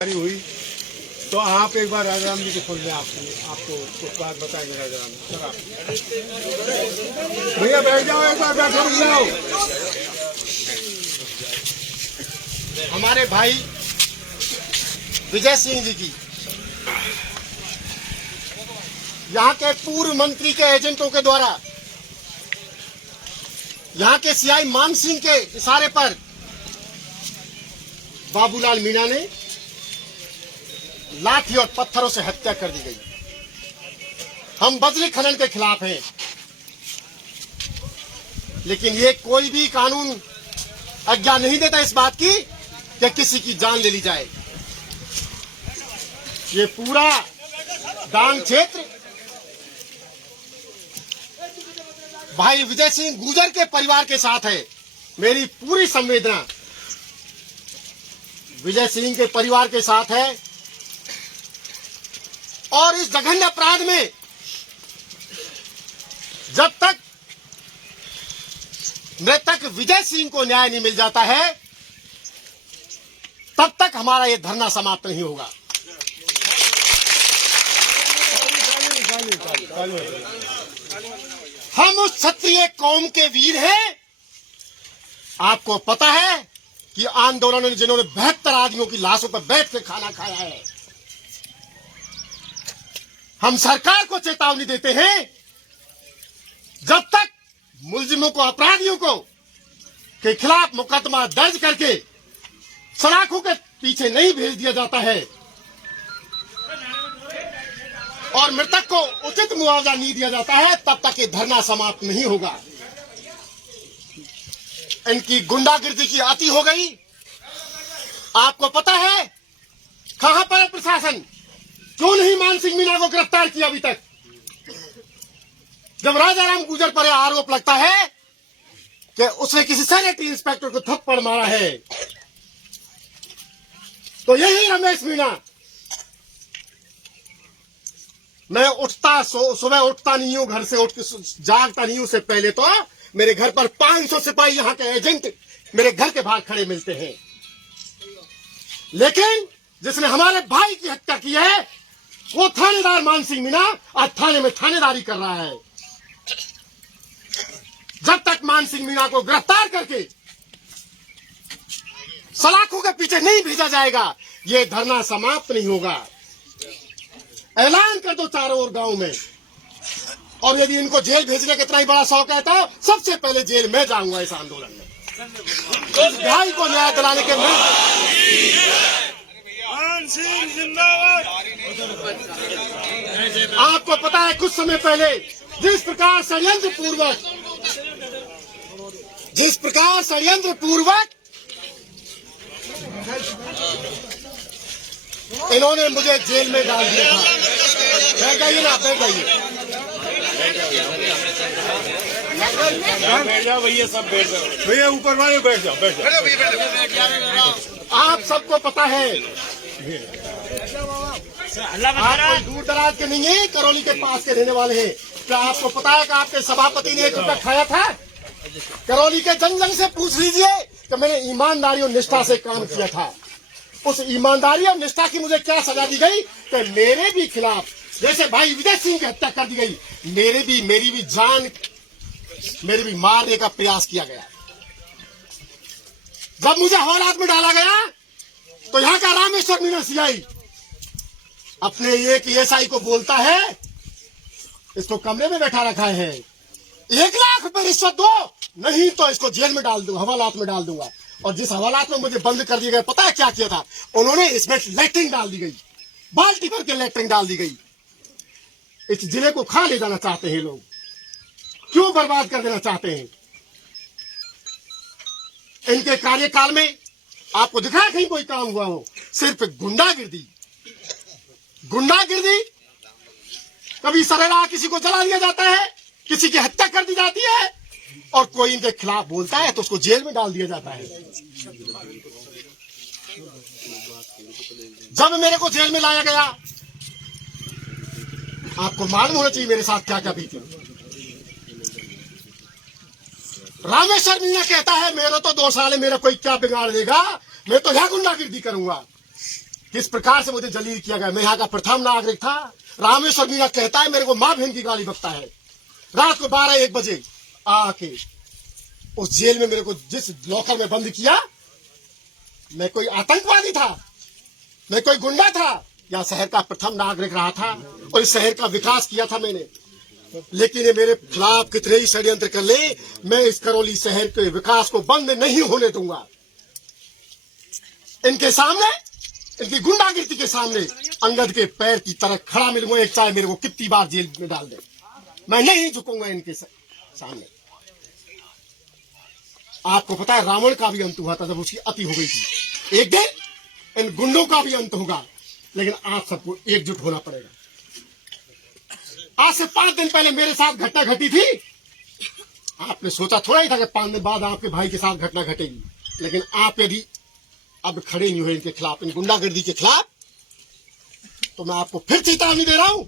हुई तो आप एक बार राजा राम जी को खोल लें। आपको कुछ बात बताएंगे राजा राम। सर आप भैया बैठ जाओ, एक बार बैठो जाओ। हमारे भाई विजय सिंह जी की यहाँ के पूर्व मंत्री के एजेंटों के द्वारा यहाँ के सीआई मान सिंह के इशारे पर बाबूलाल मीणा ने लाठी और पत्थरों से हत्या कर दी गई। हम बजरी खनन के खिलाफ हैं, लेकिन ये कोई भी कानून आज्ञा नहीं देता इस बात की कि किसी की जान ले ली जाए। ये पूरा डांग क्षेत्र भाई विजय सिंह गुर्जर के परिवार के साथ है। मेरी पूरी संवेदना विजय सिंह के परिवार के साथ है और इस जघन्य अपराध में जब तक मृतक विजय सिंह को न्याय नहीं मिल जाता है तब तक हमारा ये धरना समाप्त नहीं होगा। हम उस क्षत्रिय कौम के वीर हैं। आपको पता है कि आंदोलन में जिन्होंने 72 आदमियों की लाशों पर बैठ के खाना खाया है। हम सरकार को चेतावनी देते हैं, जब तक मुलजिमों को, अपराधियों को के खिलाफ मुकदमा दर्ज करके सलाखों के पीछे नहीं भेज दिया जाता है और मृतक को उचित मुआवजा नहीं दिया जाता है, तब तक ये धरना समाप्त नहीं होगा। इनकी गुंडागिर्दी की अति हो गई। आपको पता है कहां पर है प्रशासन? क्यों नहीं मान सिंह मीणा को गिरफ्तार किया अभी तक? जब राजा राम गुर्जर पर आरोप लगता है कि उसने किसी सैनिटरी इंस्पेक्टर को थप्पड़ मारा है, तो यही रमेश मीणा, मैं सुबह उठता नहीं हूं, घर से उठ के जागता नहीं हूं, उससे पहले तो मेरे घर पर 500 सिपाही यहाँ के एजेंट मेरे घर के बाहर खड़े मिलते हैं। लेकिन जिसने हमारे भाई की हत्या की है वो थानेदार मान सिंह मीणा आज थाने में थानेदारी कर रहा है। जब तक मान सिंह मीणा को गिरफ्तार करके सलाखों के पीछे नहीं भेजा जाएगा, ये धरना समाप्त नहीं होगा। ऐलान कर दो चारों ओर गांव में। और यदि इनको जेल भेजने का इतना ही बड़ा शौक है तो सबसे पहले जेल में जाऊंगा इस आंदोलन में। इस भाई को न्याय दिलाने के लिए आपको पता है कुछ समय पहले जिस प्रकार षड्यंत्र पूर्वक इन्होंने मुझे जेल में डाल दिया था। बैठ जाइए ना, बैठ जाइए। बैठ जाओ भैया, सब बैठ जाओ भैया, ऊपर वाले बैठ जाओ, बैठ जाओ। आप सबको पता है आप कोई दूर दराज के नहीं है, करौली के पास के रहने वाले हैं। क्या आपको पता है कि आपके सभापति ने 1 रुपया खाया था? करौली के जन से पूछ लीजिए कि मैंने ईमानदारी और निष्ठा से काम किया था। उस ईमानदारी और निष्ठा की मुझे क्या सजा दी गई कि मेरे भी खिलाफ, जैसे भाई विजय सिंह की हत्या कर दी गई, मेरी भी जान, मेरी भी मारने का प्रयास किया गया। जब मुझे हवालात में डाला गया तो यहाँ का रामेश्वर मीणा सीआई अपने एक एएसआई को बोलता है, इसको कमरे में बैठा रखा है, 1 लाख रुपए रिश्वत दो, नहीं तो इसको जेल में डाल दूंगा, हवालात में डाल दूंगा। और जिस हवालात में मुझे बंद कर दिया गया, पता है क्या किया था? उन्होंने इसमें लेटरिन डाल दी गई, बाल्टी भर के लेटरिन डाल दी गई। इस जिले को खा ले जाना चाहते हैं लोग, क्यों बर्बाद कर देना चाहते हैं? इनके कार्यकाल में आपको दिखा कहीं कोई काम हुआ हो? सिर्फ गुंडागिर्दी। कभी सरेआम किसी को जला दिया जाता है, किसी की हत्या कर दी जाती है और कोई इनके खिलाफ बोलता है तो उसको जेल में डाल दिया जाता है। जब मेरे को जेल में लाया गया, आपको मालूम होना चाहिए मेरे साथ क्या क्या बीती। रामेश्वर मीणा कहता है मेरा तो 2 साल है, मेरा कोई क्या बिगाड़ देगा, मैं तो यहाँ गुंडागिर्दी करूंगा। किस प्रकार से मुझे जलील किया गया। मैं यहाँ का प्रथम नागरिक था। रामेश्वर मीणा कहता है मेरे को माँ बहन की गाली बकता है। रात को 12-1 बजे आके उस जेल में मेरे को जिस लॉकर में बंद किया, मैं कोई आतंकवादी था, मैं कोई गुंडा था, या शहर का प्रथम नागरिक रहा था और इस शहर का विकास किया था मैंने। लेकिन ये मेरे खिलाफ कितने ही षड्यंत्र कर ले, मैं इस करौली शहर के विकास को बंद नहीं होने दूंगा। इनके सामने, इनकी गुंडागिरी के सामने अंगद के पैर की तरह खड़ा मिलूंगा, एक चाहे मेरे को कितनी बार जेल में डाल दे, मैं नहीं झुकूंगा इनके सामने। आपको पता है रावण का भी अंत हुआ था जब उसकी अति हो गई थी। एक दिन इन गुंडों का भी अंत होगा, लेकिन आप सबको एकजुट होना पड़ेगा। आज से 5 दिन पहले मेरे साथ घटना घटी थी। आपने सोचा थोड़ा ही था कि 5 दिन बाद आपके भाई के साथ घटना घटेगी, लेकिन आप यदि अब खड़े नहीं हुए इनके खिलाफ, इन गुंडागर्दी के खिलाफ, तो मैं आपको फिर चेतावनी दे रहा हूं,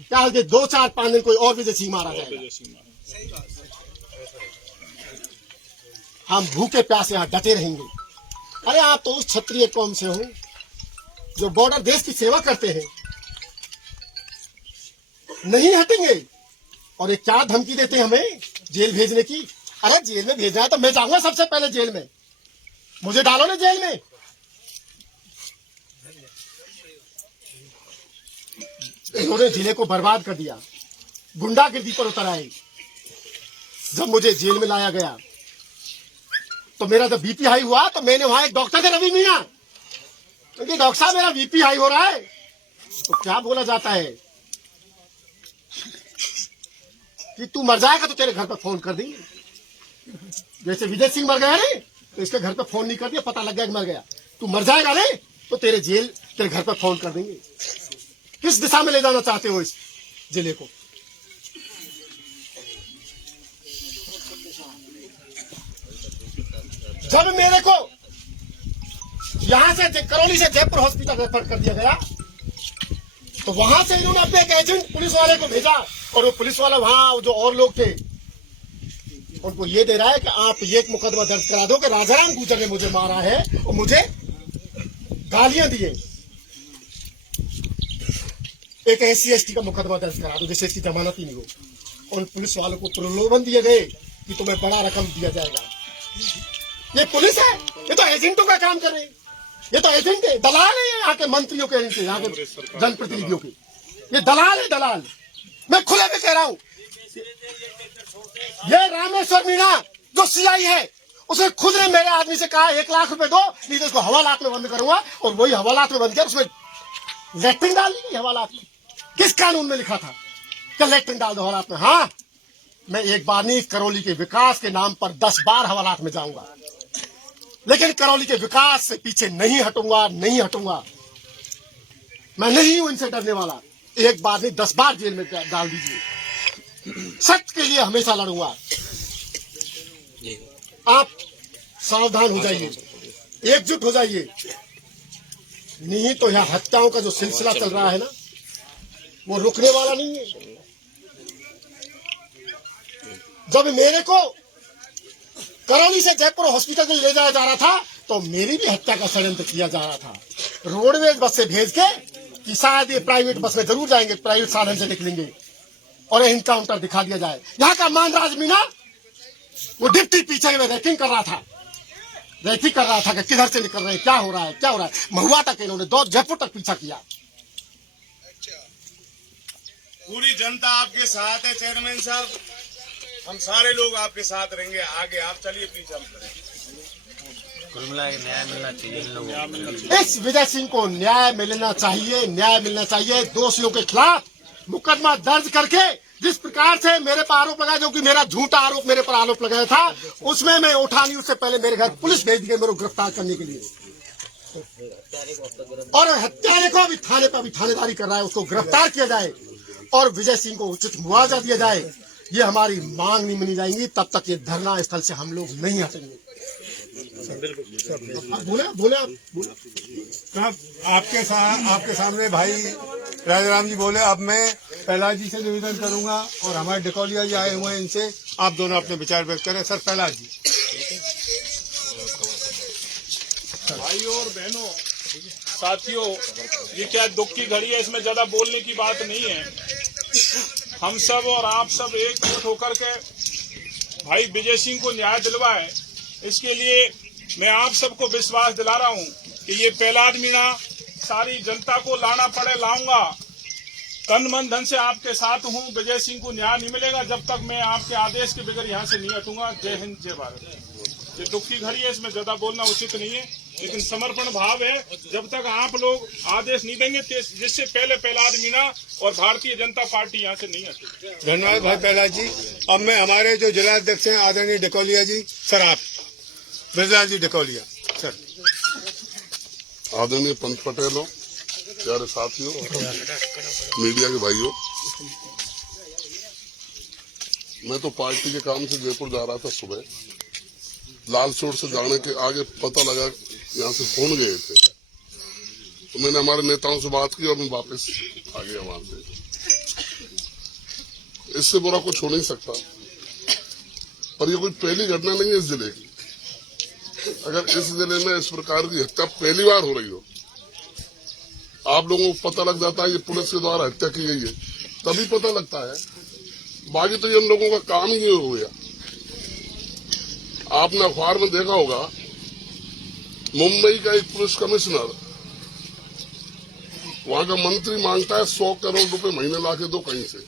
क्या 2-4-5 दिन कोई और विजय सिंह मारा जाएगा। हम भूखे प्यासे यहां डटे रहेंगे। अरे आप तो उस क्षत्रिय कौम से हो जो बॉर्डर देश की सेवा करते हैं, नहीं हटेंगे। और ये क्या धमकी देते हैं हमें जेल भेजने की। अरे जेल में भेजना है तो मैं जाऊंगा सबसे पहले जेल में, मुझे डालो ना जेल में। इन्होंने जिले को बर्बाद कर दिया, गुंडागिर्दी पर उतर आए। जब मुझे जेल में लाया गया तो मेरा जब बीपी हाई हुआ तो मैंने वहां एक डॉक्टर थे रवि मीणा, क्योंकि डॉक्टर साहब मेरा बीपी हाई हो रहा है, तो क्या बोला जाता है कि तू मर जाएगा तो तेरे घर पर फोन कर देंगे। जैसे विजय सिंह मर गया रे तो इसके घर पर फोन नहीं कर दिया, पता लग गया कि मर गया। तू मर जाएगा रे तो तेरे घर पर फोन कर देंगे। किस दिशा में ले जाना चाहते हो इस जिले को। जब मेरे को यहां से करौली से जयपुर हॉस्पिटल रेफर कर दिया गया तो वहां से इन्होंने अपने एक एजेंट पुलिस वाले को भेजा, और वो पुलिस वाला वहां जो और लोग थे उनको ये दे रहा है कि आप ये एक मुकदमा दर्ज करा दो कि राजाराम गुर्जर ने मुझे मारा है और मुझे गालियां दिए। एक SC/ST का मुकदमा दर्ज करा दो जिससे इसकी जमानत ही नहीं हो। और पुलिस वालों को प्रलोभन दिए गए कि तुम्हें बड़ा रकम दिया जाएगा। ये पुलिस है, ये तो एजेंटों का काम कर रहे हैं, ये तो एजेंट है, दलाल है यहाँ के मंत्रियों के, यहाँ के जनप्रतिनिधियों के, ये दलाल है, दलाल। मैं खुले में कह रहा हूं, ये रामेश्वर मीणा जो CI है उसने खुद ने मेरे आदमी से कहा 1 लाख रुपए दो, नहीं तो इसको हवालात में बंद करूंगा। और वही हवालात में बंद किया, उसमें लेटरिन डाल दी हवालात में। किस कानून में लिखा था कि लेटरिन डाल दो हवालात में। हाँ, मैं एक बार नहीं, करौली के विकास के नाम पर 10 बार हवालात में जाऊंगा, लेकिन करौली के विकास से पीछे नहीं हटूंगा, नहीं हटूंगा। मैं नहीं हूं इनसे डरने वाला। एक बार नहीं 10 बार जेल में डाल दीजिए, सत्य के लिए हमेशा लड़ूंगा। आप सावधान हो जाइए, एकजुट हो जाइए, नहीं तो यहां हत्याओं का जो सिलसिला चल रहा है ना, वो रुकने वाला नहीं है। जब मेरे को करौली से जयपुर हॉस्पिटल ले जाया जा रहा था तो मेरी भी हत्या का षड्यंत्र किया जा रहा था। रोडवेज बस से भेज के कि शायद ये प्राइवेट बस में जरूर जाएंगे, प्राइवेट साधन से निकलेंगे और इनकाउंटर दिखा दिया जाए। यहाँ का मानराज मीणा वो डिप्टी पीछे में रैकिंग कर रहा था, रैकिंग कर रहा था कि किधर से निकल रहे हैं, क्या हो रहा है, क्या हो रहा है। महुआ तक इन्होंने जयपुर तक पीछा किया। पूरी जनता आपके साथ है चेयरमैन साहब, हम सारे लोग आपके साथ रहेंगे। आगे आप चलिए, पीछे हम करें। कुल मिला के न्याय मिलना चाहिए इन लोगों को। इस विजय सिंह को न्याय मिलना चाहिए, न्याय मिलना चाहिए। दोषियों के खिलाफ मुकदमा दर्ज करके जिस प्रकार से मेरे पर आरोप लगाया, जो कि मेरा झूठा आरोप मेरे पर आरोप लगाया था, उसमें मैं उठा नहीं, उससे पहले मेरे घर पुलिस भेज दी गई मेरे को गिरफ्तार करने के लिए। और हत्यारे को अभी थाने पर भी थानेदारी कर रहा है, उसको गिरफ्तार किया जाए और विजय सिंह को उचित मुआवजा दिया जाए। ये हमारी मांग नहीं मानी जाएंगी, तब तक ये धरना स्थल से हम लोग नहीं हटेंगे। बोले साहब, आपके सामने भाई राजाराम जी बोले। अब मैं प्रहलाद जी से निवेदन करूंगा और हमारे डिकौलिया जी आए हुए हैं, इनसे आप दोनों अपने विचार व्यक्त करें। सर प्रहलाद जी। भाइयों और बहनों, साथियों, ये क्या दुख की घड़ी है, इसमें ज्यादा बोलने की बात नहीं है। हम सब और आप सब एकजुट होकर के भाई विजय सिंह को न्याय दिलवाए, इसके लिए मैं आप सबको विश्वास दिला रहा हूं कि ये प्रहलाद मीणा सारी जनता को लाना पड़े लाऊंगा। तन मन धन से आपके साथ हूं। विजय सिंह को न्याय नहीं मिलेगा जब तक मैं आपके आदेश के बगैर यहाँ से नहीं हटूंगा। जय हिंद, जय भारत। ये दुख की घड़ी है, इसमें ज्यादा बोलना उचित नहीं है, लेकिन समर्पण भाव है। जब तक आप लोग आदेश नहीं देंगे जिससे पहले प्रहलाद मीणा और भारतीय जनता पार्टी यहाँ से नहीं हटेगी। धन्यवाद भाई प्रहलाद जी। अब मैं हमारे जो जिलाध्यक्ष हैं आदरणीय डिकोलिया जी, सर आप ब्रजलाल जी डिकोलिया सर। आदरणीय पंत पटेलों, प्यारे साथियों, मीडिया के भाइयों, मैं तो पार्टी के काम से जयपुर जा रहा था। सुबह लाल चौक से जाने के आगे पता लगा यहाँ से फोन गए थे, तो मैंने हमारे नेताओं से बात की और मैं वापस आ गया वहां से। इससे बुरा कुछ हो नहीं सकता, पर ये कोई पहली घटना नहीं है इस जिले की। अगर इस जिले में इस प्रकार की हत्या पहली बार हो रही हो, आप लोगों को पता लग जाता है ये पुलिस के द्वारा हत्या की गई है, तभी पता लगता है। बाकी तो ये हम लोगों का काम ही ये हो गया। आपने अखबार में देखा होगा, मुंबई का एक पुलिस कमिश्नर, वहां का मंत्री मांगता है 100 करोड़ रुपए महीने ला के दो कहीं से।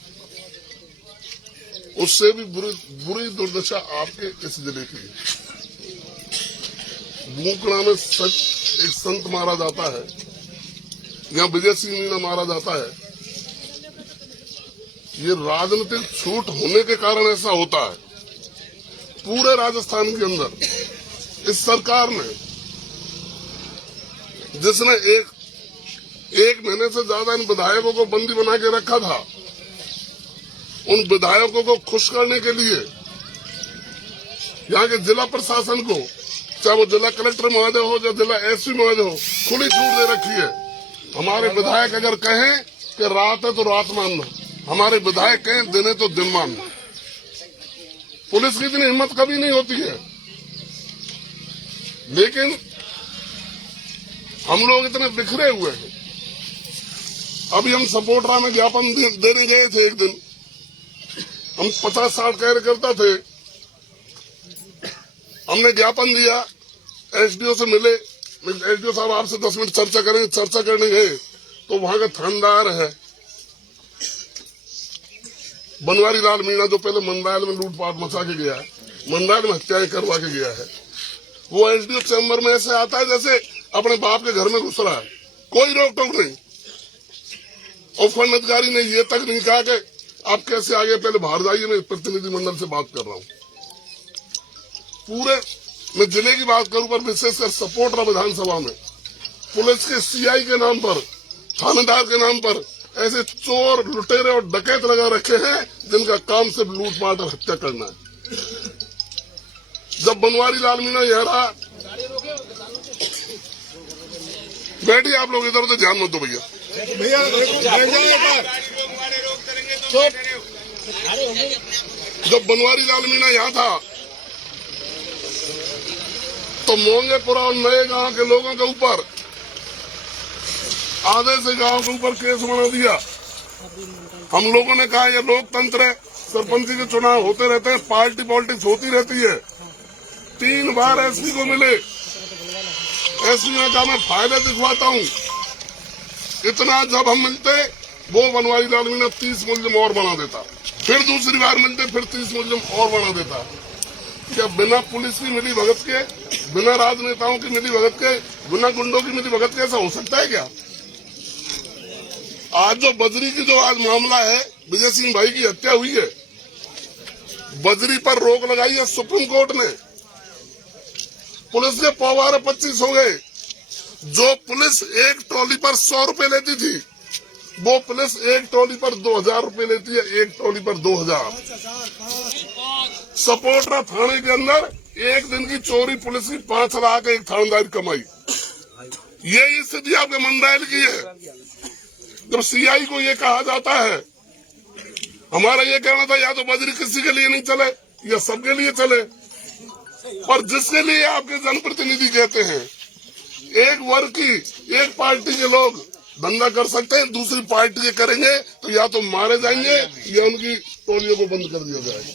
उससे भी बुरी दुर्दशा आपके इस जिले की है। बूकड़ा में एक संत मारा जाता है, यहाँ विजय सिंह मीणा मारा जाता है। ये राजनीतिक छूट होने के कारण ऐसा होता है। पूरे राजस्थान के अंदर इस सरकार ने, जिसने एक महीने से ज्यादा इन विधायकों को बंदी बना के रखा था, उन विधायकों को खुश करने के लिए यहाँ के जिला प्रशासन को, चाहे वो जिला कलेक्टर महोदय हो या जिला एसपी महोदय हो, खुली छूट दे रखी है। हमारे विधायक अगर कहें कि रात है तो रात मानना, हमारे विधायक कहें दिन है तो दिन मानना। पुलिस की इतनी हिम्मत कभी नहीं होती है, लेकिन हम लोग इतने बिखरे हुए हैं। अभी हम सपोर्टरा में ज्ञापन देने गए थे एक दिन, हम 50-60 कार्यकर्ता थे। हमने ज्ञापन दिया, एसडीओ से मिले, एसडीओ साहब आपसे 10 मिनट चर्चा करें। चर्चा करने गए तो वहां का थानेदार है बनवारी लाल मीणा, जो पहले मंडायल में लूटपाट मचा के गया है, मंडायल में हत्याएं करवा के गया है। वो एसडीओ चैम्बर में ऐसे आता है जैसे अपने बाप के घर में घुस रहा है, कोई रोक टोक नहीं। और फंड अधिकारी ने ये तक नहीं कहा कि आप कैसे आगे, पहले बाहर जाइए, मैं प्रतिनिधिमंडल से बात कर रहा हूँ। पूरे मैं जिले की बात करूं, पर विशेषकर सपोर्टरा विधानसभा में पुलिस के सीआई के नाम पर, थानेदार के नाम पर ऐसे चोर, लुटेरे और डकैत लगा रखे हैं जिनका काम सिर्फ लूटपाट और हत्या करना है। जब बनवारी लाल मीणा यह रहा, बैठिए आप लोग, इधर उधर ध्यान मत दो भैया। जब बनवारी लाल मीणा यहाँ था तो मोंगेपुरा और नए गांव के लोगों के ऊपर, आधे से गांव के ऊपर केस बना दिया। हम लोगों ने कहा ये लोकतंत्र है, सरपंची के चुनाव होते रहते हैं, पार्टी पॉलिटिक्स होती रहती है। 3 बार एसपी को मिले, एसपी ने कहा मैं फायदे दिखवाता हूँ। इतना जब हम मिलते, वो बनवारी लाल मीणा 30 मुलजिम और बना देता। फिर दूसरी बार मिलते, फिर 30 मुलजिम और बना देता। क्या बिना पुलिस की मिली भगत के, बिना राजनेताओं की मिली भगत के, बिना गुंडों की मिली भगत के ऐसा हो सकता है क्या? आज जो बजरी की जो आज मामला है, विजय सिंह भाई की हत्या हुई है, बजरी पर रोक लगाई है सुप्रीम कोर्ट ने। पुलिस के पौवारे 25 हो गए। जो पुलिस एक ट्रॉली पर 100 रुपए लेती थी, वो पुलिस एक ट्रॉली पर 2000 रुपए लेती है, एक ट्रॉली पर 2000। सपोर्टरा थाने के अंदर एक दिन की चोरी पुलिस की 5 लाख एक थानेदार कमाई। ये स्थिति आपके मंडायल की है। जब सीआई को ये कहा जाता है, हमारा ये कहना था या तो बजरी किसी के लिए नहीं चले या सबके लिए चले, पर जिसके लिए आपके जनप्रतिनिधि कहते हैं एक वर्ग की, एक पार्टी के लोग धंधा कर सकते हैं, दूसरी पार्टी के करेंगे तो या तो मारे जाएंगे या उनकी टोलियों को बंद कर दिया जाएगा।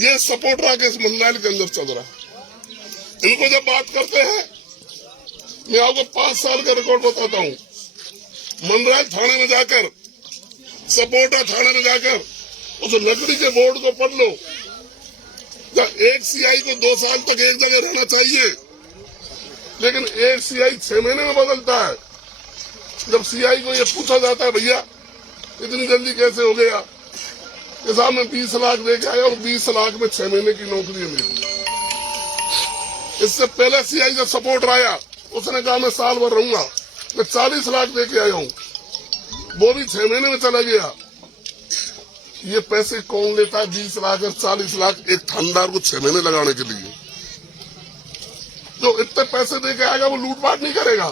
ये सपोर्ट राकेश मंडल के अंदर चल रहा है। इनको जब बात करते हैं, मैं आपको 5 साल का रिकॉर्ड बताता हूँ। मंडल थाने में जाकर, सपोर्टा थाने में जाकर उस लकड़ी के बोर्ड को पढ़ लो। एक सीआई को 2 साल तक एक जगह रहना चाहिए, लेकिन एक सीआई 6 महीने में बदलता है। जब सीआई को ये पूछा जाता है, भैया इतनी जल्दी कैसे हो गया, कि साहब मैं 20 लाख लेके आया और 20 लाख में 6 महीने की नौकरी है मेरी। इससे पहले सीआई का सपोर्ट आया, उसने कहा मैं साल भर रहूंगा, मैं 40 लाख लेके आया हूँ, वो भी 6 महीने में चला गया। ये पैसे कौन लेता है? 20 लाख और 40 लाख एक थानेदार को 6 महीने लगाने के लिए। जो इतने पैसे दे के आएगा वो लूटपाट नहीं करेगा?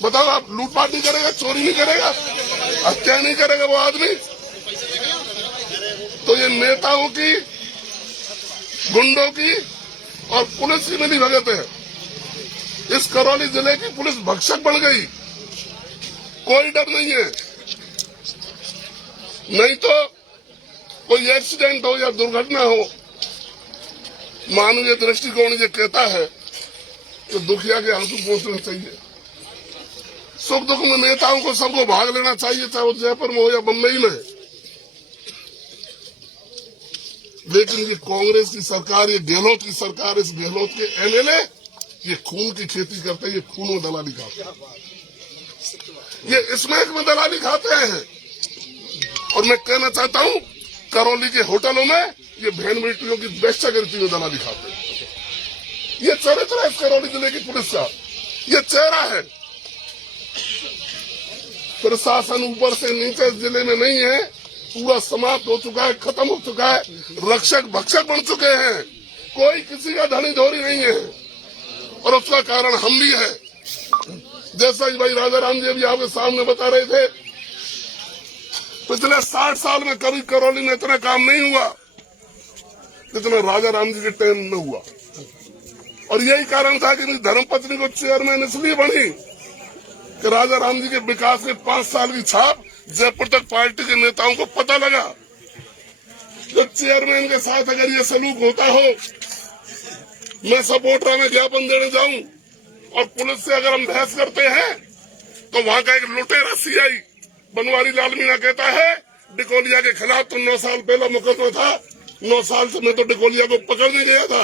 बताओ आप, लूटपाट नहीं करेगा, चोरी नहीं करेगा, हत्या नहीं करेगा वो आदमी? तो ये नेताओं की, गुंडों की और पुलिस की मिली भगत है। इस करौली जिले की पुलिस भक्षक बन गई, कोई डर नहीं है। नहीं तो कोई एक्सीडेंट हो या दुर्घटना हो, मानवीय दृष्टिकोण ये कहता है कि दुखिया के आंसू पहुंचने चाहिए। सुख दुख में नेताओं को सबको भाग लेना चाहिए, चाहे वो जयपुर में हो या बम्बई में। लेकिन ये कांग्रेस की सरकार, ये गहलोत की सरकार, इस गहलोत के एमएलए ये खून की खेती करते हैं, ये खून में दलाली खाते हैं, ये स्मैक में दलाली खाते हैं। और मैं कहना चाहता हूँ, करौली के होटलों में ये बहन बेटियों की वेश्यावृत्ति में दलाली खाते हैं। ये चरित्र है इस करौली जिले की पुलिस का, ये चेहरा है। प्रशासन ऊपर से नीचे जिले में नहीं है, पूरा समाप्त हो चुका है, खत्म हो चुका है। रक्षक भक्षक बन चुके हैं, कोई किसी का धनी धोरी नहीं है। और उसका कारण हम भी है। जैसा कि भाई राजा राम जी अभी आपके सामने बता रहे थे, पिछले 60 साल में कभी करौली में इतना काम नहीं हुआ जितना राजा राम जी के टाइम में हुआ। और यही कारण था कि मेरी धर्मपत्नी को चेयरमैन इसलिए बनी कि राजा राम जी के विकास के 5 साल की छाप जयपुर तक पार्टी के नेताओं को पता लगा। जब चेयरमैन के साथ अगर ये सलूक होता हो, मैं सपोर्टरा में ज्ञापन देने जाऊं और पुलिस से अगर हम बहस करते हैं तो वहां का एक लुटेरा सीआई बनवारी लाल मीणा कहता है डिकोलिया के खिलाफ तो 9 साल पहला मुकदमा था, 9 साल से मैं तो डिकोलिया को पकड़ने गया था।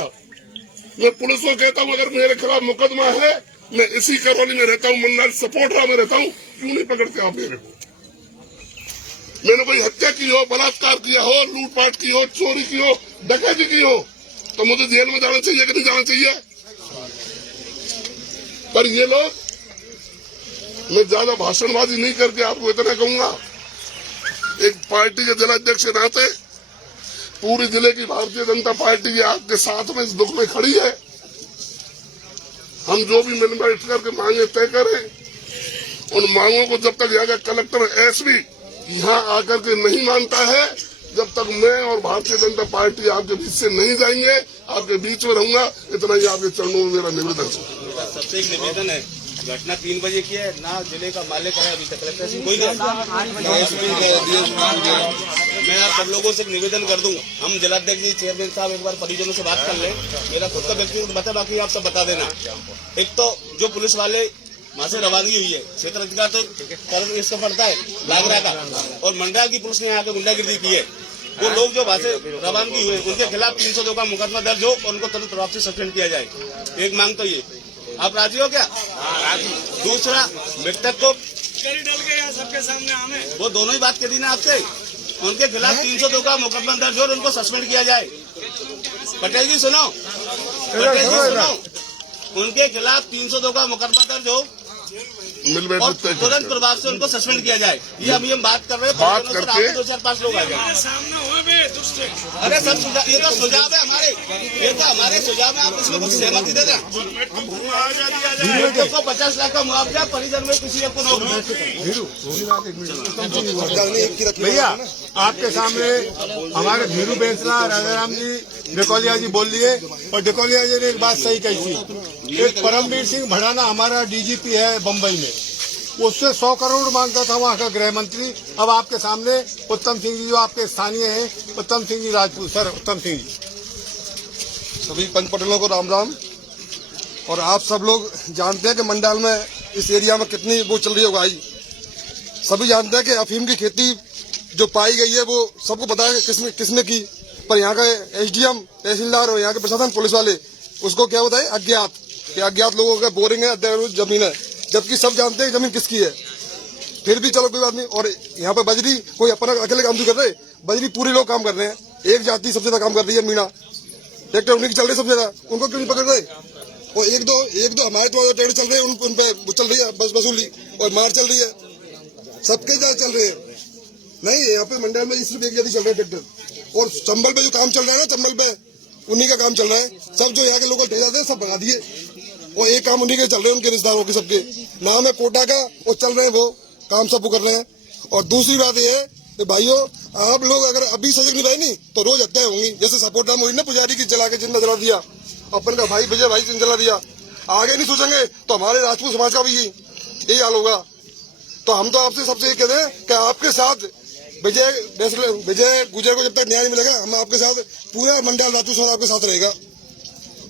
मैं पुलिस को कहता हूँ अगर मेरे खिलाफ मुकदमा है, मैं इसी करौली में रहता हूँ, मंडल सपोर्टरा में रहता हूँ, क्यों नहीं पकड़ते आप मेरे को? मैंने कोई हत्या की हो, बलात्कार किया हो, लूटपाट की हो, चोरी की हो, डकैती की हो, तो मुझे जेल में जाना चाहिए कि नहीं जाना चाहिए? पर ये लोग, मैं ज्यादा भाषणबाजी नहीं करके आपको इतना कहूंगा, एक पार्टी के जिलाध्यक्ष के नाते पूरी जिले की भारतीय जनता पार्टी आपके साथ में इस दुख में खड़ी है। हम जो भी मिल बैठ करके मांगे तय करें, उन मांगों को जब तक यहाँ का कलेक्टर एसपी यहाँ आकर के नहीं मानता है, जब तक मैं और भारतीय जनता पार्टी आपके बीच से नहीं जाएंगे, आपके बीच में रहूंगा। इतना ही आपके चरणों में मेरा निवेदन है। सबसे एक निवेदन है, घटना 3 बजे की है, ना जिले का मालिक है अभी तक, कलेक्टर से कोई मैं आप सब लोगों से एक निवेदन कर दूं, हम जिलाध्यक्ष जी, चेयरमैन साहब एक बार परिजनों से बात कर लें। मेरा खुद का व्यक्तिगत बता, बाकी आप सब बता देना। एक तो जो पुलिस वाले वहाँ से रवानगी हुई है, क्षेत्र अधिकार तो इसका पड़ता है लागरा का, और मंडल की पुलिस ने यहाँ पे गुंडागिर्दी की है। वो लोग जो वहाँ से रवानगी हुए उनके खिलाफ 302 का मुकदमा दर्ज हो और उनको तुरंत प्रभाव से सस्पेंड किया जाए। एक मांग तो ये, आप राजी हो क्या? दूसरा, मृतक को सबके सामने हमें वो दोनों ही बात कह दी ना आपसे, उनके खिलाफ 302 का मुकदमा दर्ज हो और उनको सस्पेंड किया जाए। पटेल जी सुनो, पटेल जी सुनो, उनके खिलाफ 302 का मुकदमा दर्ज हो और तुरंत प्रभाव से उनको सस्पेंड किया जाए। ये अभी हम बात कर रहे हैं, 2-4-5 लोग आ जाए। अरे सर ये तो सुझाव है हमारे, ये तो हमारे सुझाव है, आप इसमें कुछ सहमति दे दें। 50 लाख का मुआवजा परिजन में किसी को भैया आपके सामने हमारे धीरू बेंसला, राजाराम जी, डिकोलिया जी बोल लिए, और डिकोलिया जी ने एक बात सही कही थी। एक परमवीर सिंह भड़ाना हमारा डीजीपी है बम्बई में, उससे 100 करोड़ मांगता था वहाँ का गृह मंत्री। अब आपके सामने उत्तम सिंह जी जो आपके स्थानीय हैं, उत्तम सिंह जी राजपूत। सर उत्तम सिंह जी। सभी पंच पटेलों को राम राम। और आप सब लोग जानते हैं कि मंडाल में इस एरिया में कितनी वो चल रही है उगाई। सभी जानते हैं कि अफीम की खेती जो पाई गई है वो सबको पता है कि किसने की, पर यहाँ का एसडीएम, तहसीलदार और यहाँ के प्रशासन पुलिस वाले उसको क्या बताए, अज्ञात, कि अज्ञात लोगों का बोरिंग है, जमीन है, जबकि सब जानते हैं जमीन किसकी है। फिर भी चलो कोई बात नहीं। और यहाँ पे बजरी कोई अपना अकेले काम नहीं कर रहे, बजरी पूरे लोग काम कर रहे हैं। एक जाति सबसे ज्यादा काम कर रही है, मीणा ट्रैक्टर उन्हीं की चल रही है सबसे ज्यादा, उनको क्यों नहीं पकड़ रहे। और एक दो हमारे तो ट्रैक्टर चल रहे हैं, उन पे चल रही है बस वसूली और मार चल रही है, सबके ज्यादा चल रहे हैं। नहीं, यहाँ पे मंडल में सिर्फ एक जाति चल रहा है ट्रैक्टर। और चंबल पे जो काम चल रहा है ना, चंबल पे उन्हीं का काम चल रहा है। सब जो यहाँ के लोकल ठेकेदार हैं सब भगा दिए, और एक काम उन्हीं के चल रहे हैं, उनके रिश्तेदारों के सबके नाम है कोटा का, और चल रहे हैं वो काम सब वो कर रहे हैं। और दूसरी बात ये है कि भाइयों, आप लोग अगर अभी सजग नहीं भाई नहीं तो रोज हत्याएं होंगी। जैसे सपोर्ट नाम हुई ना, पुजारी की जला के जिंदा जला दिया, अपन का भाई विजय भाई जिंदा जला दिया। आगे नहीं सोचेंगे तो हमारे राजपूत समाज का भी यही हाल होगा। तो हम तो आपसे सबसे ये कहते हैं कि आपके साथ विजय गुजर को जब तक न्याय नहीं मिलेगा, हम आपके साथ, पूरा मंडल राजपूत समाज आपके साथ रहेगा।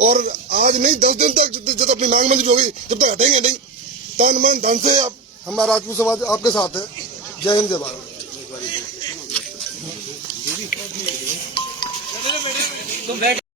और आज नहीं 10 दिन तक जब अपनी मांग मंजूर होगी तब तक हटेंगे नहीं। तन मन धन से हमारा राजपूत समाज आपके साथ है। जय हिंद, जय भारत।